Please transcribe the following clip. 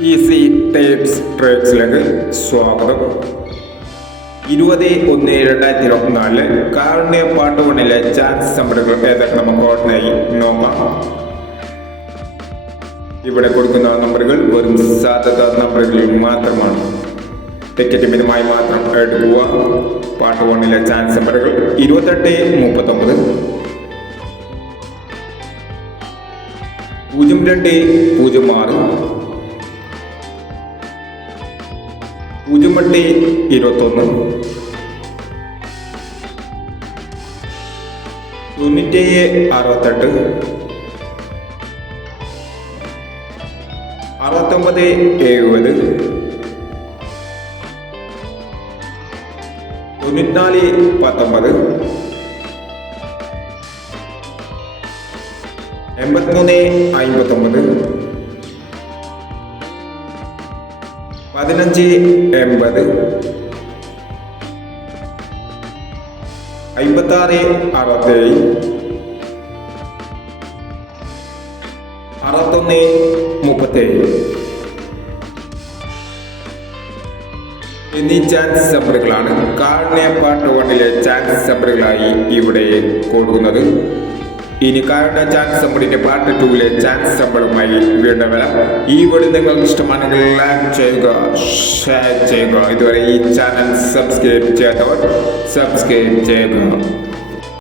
Easy tapes ട്രേഡ്സിലേക്ക് സ്വാഗതം. ഇരുപത് ഒന്ന് രണ്ടായിരത്തി ഇരുപത്തിനാലിൽ കാരുണ്യ പാട്ട് വണ്ണിലെ ചാൻസ് നമ്പറുകൾ ഏതൊക്കെ നമുക്ക് ഓർഡിനായി നോക്കാം. ഇവിടെ കൊടുക്കുന്ന നമ്പറുകൾ വെറും സാധ്യത നമ്പറുകളിൽ മാത്രമാണ്. ടിക്കറ്റ് മിതമായി മാത്രം എടുക്കുക പാട്ട് വണ്ണിലെ ചാൻസ് നമ്പറുകൾ ഇരുപത്തെട്ട് മുപ്പത്തൊമ്പത്. പൂജ്യം രണ്ട് പൂജ്യം ആറ്. പൂജ്യം ഇരുപത്തൊന്ന്. തൊണ്ണൂറ്റേഴ് അറുപത്തെട്ട്. അറുപത്തൊമ്പത് എഴുപത്. തൊണ്ണൂറ്റിനാല് പത്തൊമ്പത്. എൺപത്തിമൂന്ന് അമ്പത്തൊമ്പത് പതിനഞ്ച് എൺപത്. അമ്പത്താറ് അറുപത്തേഴ്. അറുപത്തൊന്ന് മുപ്പത്തേഴ്. എന്നീ ചാൻസ് നമ്പറുകളാണ് കാർണേ പാർട്ട് വണ്ണിലെ ചാൻസ് നമ്പറുകളായി ഇവിടെ കൊടുക്കുന്നത്. ഇനി കാരുടെ ചാൻസ് നമ്പറിന്റെ പാർട്ട് ടൂവിലെ ചാൻസ് നമ്പറുമായി വീണ്ടും വരാം. ഈ വീഡിയോ നിങ്ങൾക്ക് ഇഷ്ടമാണെങ്കിൽ ലൈക്ക് ചെയ്യുക ഷെയർ ചെയ്യുക. ഇതുവരെ ഈ ചാനൽ സബ്സ്ക്രൈബ് ചെയ്യാത്തവർ സബ്സ്ക്രൈബ് ചെയ്യുക.